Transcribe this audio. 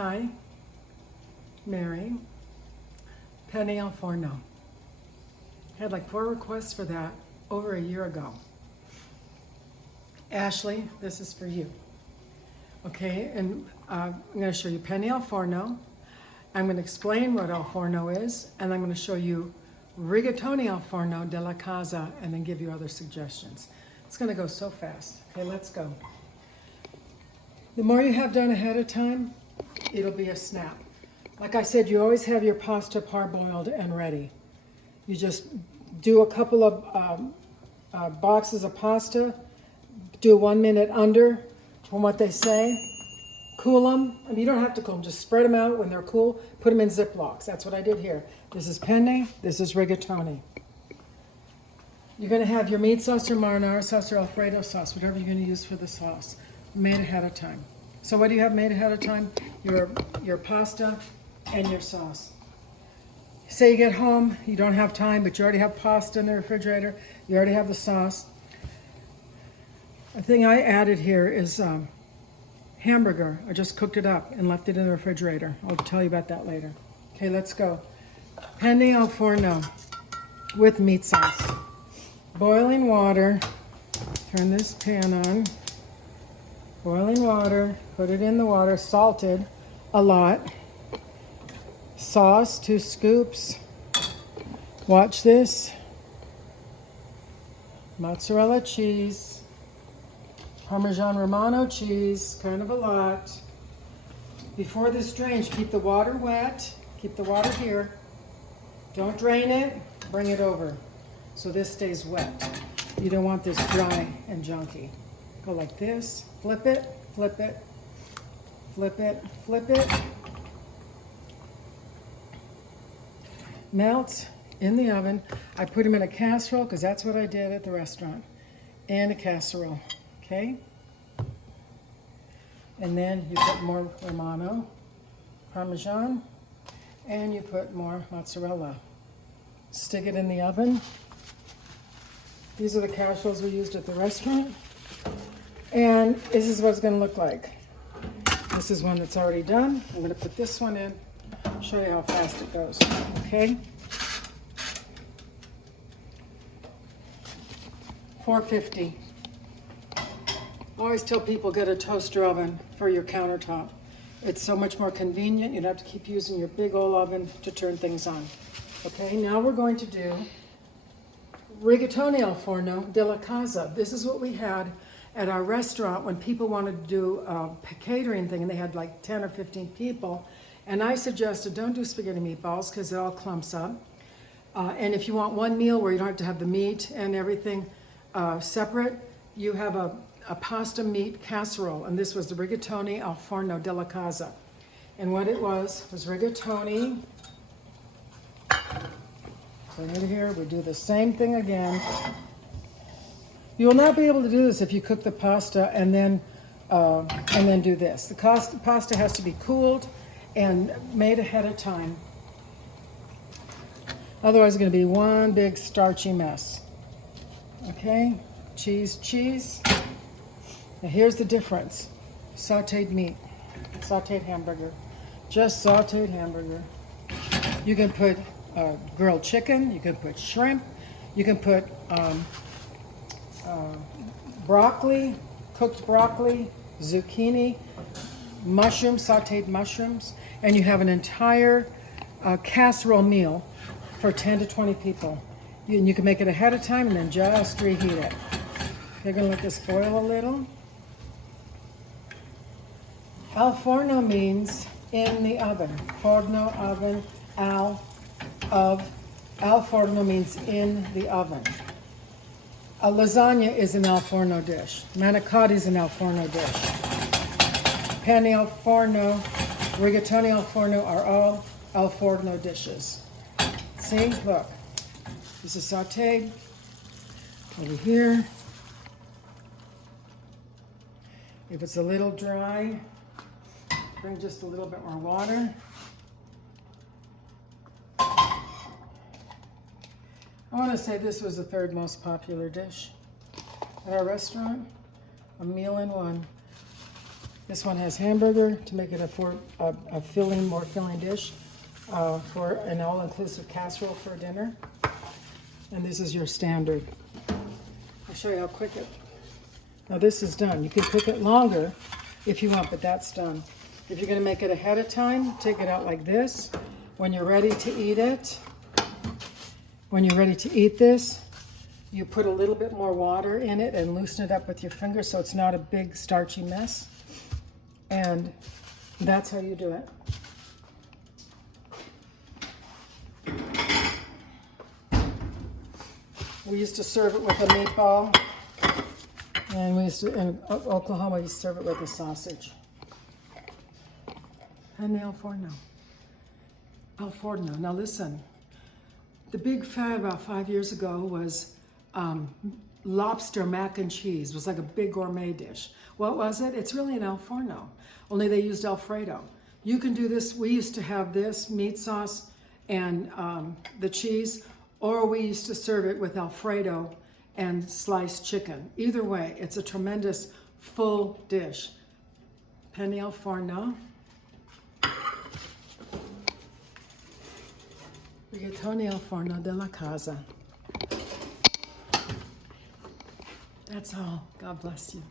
Hi, Mary, Penne al Forno. Had like 4 requests for that over a year ago. Ashley, this is for you. Okay, and I'm going to show you Penne al Forno. I'm going to explain what al forno is, and I'm going to show you Rigatoni al Forno della Casa, and then give you other suggestions. It's going to go so fast. Okay, let's go. The more you have done ahead of time, it'll be a snap. Like I said, you always have your pasta parboiled and ready. You just do a couple of boxes of pasta, do 1 minute under from what they say, cool them. I mean, you don't have to cool them, just spread them out when they're cool, put them in Ziplocs. That's what I did here. This is penne, this is rigatoni. You're gonna have your meat sauce or marinara sauce or Alfredo sauce, whatever you're gonna use for the sauce, made ahead of time. So what do you have made ahead of time? Your pasta and your sauce. Say you get home, you don't have time, but you already have pasta in the refrigerator, you already have the sauce. The thing I added here is hamburger. I just cooked it up and left it in the refrigerator. I'll tell you about that later. Okay, let's go. Penne al forno with meat sauce. Boiling water, turn this pan on. Boiling water, put it in the water, salted a lot. Sauce, 2 scoops. Watch this. Mozzarella cheese. Parmesan Romano cheese, kind of a lot. Before this drains, keep the water wet. Keep the water here. Don't drain it, bring it over. So this stays wet. You don't want this dry and junky. Go like this, flip it, flip it, flip it, flip it. Melt in the oven. I put them in a casserole because that's what I did at the restaurant. In a casserole, okay? And then you put more Romano, Parmesan, and you put more mozzarella. Stick it in the oven. These are the casseroles we used at the restaurant. And this is what it's going to look like. This is one that's already done. I'm going to put this one in, show you how fast it goes, okay? 450. I always tell people get a toaster oven for your countertop. It's so much more convenient. You don't have to keep using your big old oven to turn things on. Okay, now we're going to do Rigatoni al Forno della Casa. This is what we had at our restaurant when people wanted to do a catering thing and they had like 10 or 15 people. And I suggested don't do spaghetti meatballs because it all clumps up. And if you want one meal where you don't have to have the meat and everything separate, you have a pasta meat casserole. And this was the Rigatoni al Forno della Casa. And what it was rigatoni. So here we do the same thing again. You will not be able to do this if you cook the pasta and then do this. The pasta has to be cooled and made ahead of time. Otherwise, it's going to be one big starchy mess. Okay, cheese. Now here's the difference. Sauteed meat, sauteed hamburger, just sauteed hamburger. You can put grilled chicken, you can put shrimp, you can put broccoli, cooked broccoli, zucchini, mushrooms, sauteed mushrooms, and you have an entire casserole meal for 10 to 20 people. You can make it ahead of time and then just reheat it. You're gonna let this boil a little. Al forno means in the oven. Forno, oven, al forno means in the oven. A lasagna is an al forno dish. Manicotti is an al forno dish. Penne al forno, rigatoni al forno are all al forno dishes. See, look. This is sauteed over here. If it's a little dry, bring just a little bit more water. I want to say this was the 3rd most popular dish at our restaurant. A meal in one. This one has hamburger to make it a filling, more filling dish for an all-inclusive casserole for dinner. And this is your standard. I'll show you how quick it. Now this is done. You can cook it longer if you want, but that's done. If you're going to make it ahead of time, take it out like this. When you're ready to eat it, this, you put a little bit more water in it and loosen it up with your finger so it's not a big starchy mess. And that's how you do it. We used to serve it with a meatball, and in Oklahoma, we used to serve it with a sausage. Penne al forno. Al forno. Now listen, the big fad about 5 years ago was lobster mac and cheese. It was like a big gourmet dish. What was it? It's really an al forno, only they used Alfredo. You can do this. We used to have this meat sauce and the cheese, or we used to serve it with Alfredo and sliced chicken. Either way, it's a tremendous full dish. Penne al forno. Rigatoni al forno della casa. That's all. God bless you.